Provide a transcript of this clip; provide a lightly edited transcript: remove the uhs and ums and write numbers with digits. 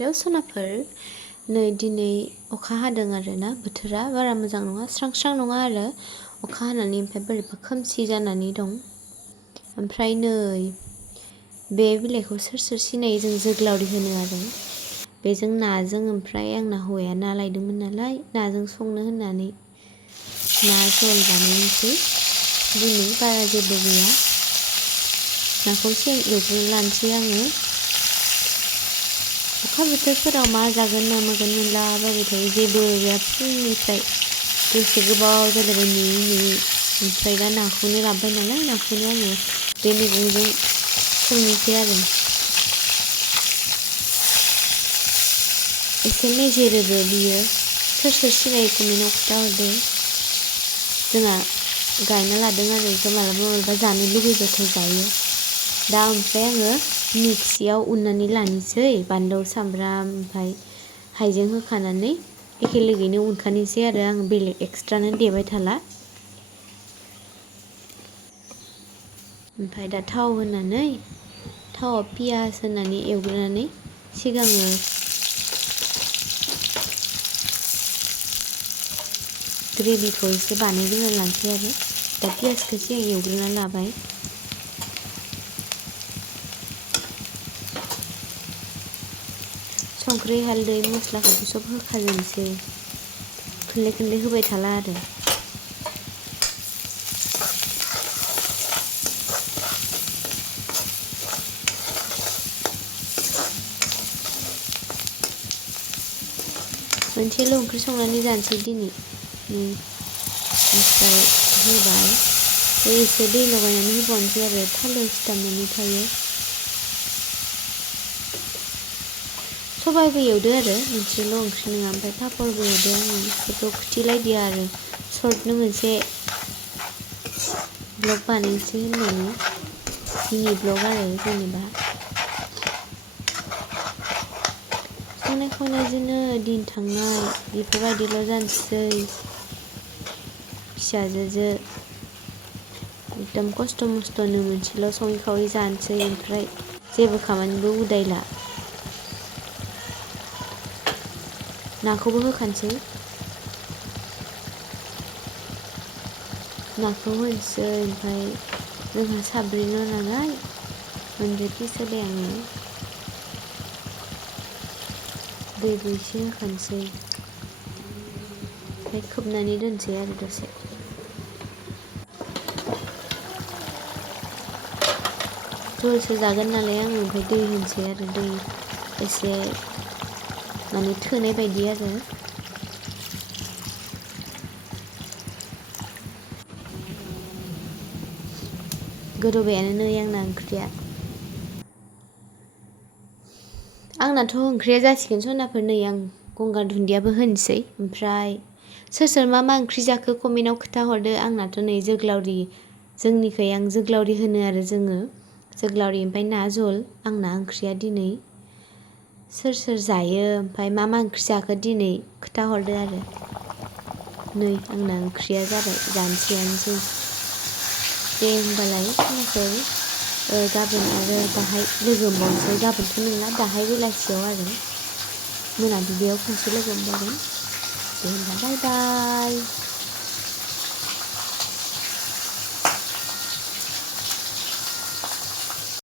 Hello सनाफोर, नै दिनै अखा हादों आरोना बोथोरा बारा मोजां नङा, स्रां स्रां नङा आरो अखा हानानै ओमफ्राय बोरैबा खोमसि जानानै दं। ओमफ्राय नै बे बिलाइखौ सोर सिनायो, जों जोग्लावरि होनो आरो बेजों नाजों। ओमफ्राय आंना हौवाया ना लायदोंमोन नालाय नाजों संनो होननानै ना जल बानायनोसै दिनै, बारा जेबो गैया। नाखौ सिगां एवग्रोना लानोसै आङो। अखा बोथोरफोराव मा जागोन मा मागोन मोनलाबायबाय थायो, जेबो गैया फुंनिफ्राय दसे गोबाव जालायबाय नेयै ओमफ्राय दा नाखौनो लाबोबाय नालाय नाखौनो आङो बे मैगंजों संनोसै आरो। एसे मेजेरोबो बियो, सोर सिनायो कमेन्टआव खोन्थाहरदो। जोंहा गायना लादों आरो बेखौ मालाबा मालाबा जानो लुगैबाथाय जायो। दा ओमफ्राय आङो मिक्सियाव उननानै लानोसै, बानलु सामब्राम ओमफ्राय हाइजें होखानानै एखे लोगोैनो उनखानोसै आरो आं बेलेग एक्सट्रानो देबाय थाला। ओमफ्राय दा थाव होनानै थावआव पियास होनानै एवग्रोनानै सिगाङो ग्रेभिखौ एसे बानायग्रोना लानोसै आरो। दा पियासखौ सिगां एवग्रोना लाबाय। संख्रि हालदै मस्लाखौबो सब होखाजोबनोसै, खोनले होबाय थाला आरो। मोनसेल' ओंख्रि संनानै जानोसै दिनै। ओमफ्राय होबाय, एसे दै लगायनानै होबावनोसै आरो थालो सिथाबनानै थायो। सबायबो एवदो आरो, मोनसेल' ओंख्रि नङा। ओमफ्राय पापरबो एवदो आङो, बेखौ खिथिलायदिया आरो सर्टनो मोनसे ब्लग बानायनोसै होननानै, मिनि ब्लग आरो जेनेबा। संनाय खावनायजोंनो दिन थांनाय बेफोरबायदिल' जानोसै। फिसाजोजो एकदम खस्थ' मस्थ'नो मोनसेल' सङै खावै जानोसै, ओमफ्राय जेबो खामानिबो उदायला। नाखौबो होखानोसै, नाखौ होनोसै। ओमफ्राय जोंहा साब्रैल' नालाय मोनब्रै पिस होबाय आङो। दैबो एसे होखानोसै, ओमफ्राय खोबनानै दोनसै आरो दसे। झलसो जागोन नालाय आङो, ओमफ्राय दै होनोसै आरो दै एसे माने थोनाय बायदि आरो। गोदौबायानो नै आंना ओंख्रिया। आंनाथ' ओंख्रिया जासिगोन सनाफोर, नै आं गंगार दुन्दियाबो होनोसै। ओमफ्राय सोर मा ओंख्रि जाखो कमेन्टआव खोन्थाहरदो। आंनाथ' नै जोग्लावरि, जोंनिखै आं जोग्लावरि होनो आरो जोङो जोग्लावरि, ओमफ्राय ना झल आंना ओंख्रिया दिनै। सोर जायो, ओमफ्राय मा ओंख्रि जाखो दिनै खोन्थाहरदो आरो। नै आंना ओंख्रिया जाबाय, जानोसैयानोसै। दे होमबालाय सनाफोर, गाबोन आरो दाहाय लोगो मोनबावनोसै। गाबोनथ' नंला, दाहाय बेलासियाव आरो मोनाबिलियाव खनसे लोगो मोनबावगोन। दे होमबा बाय बाय।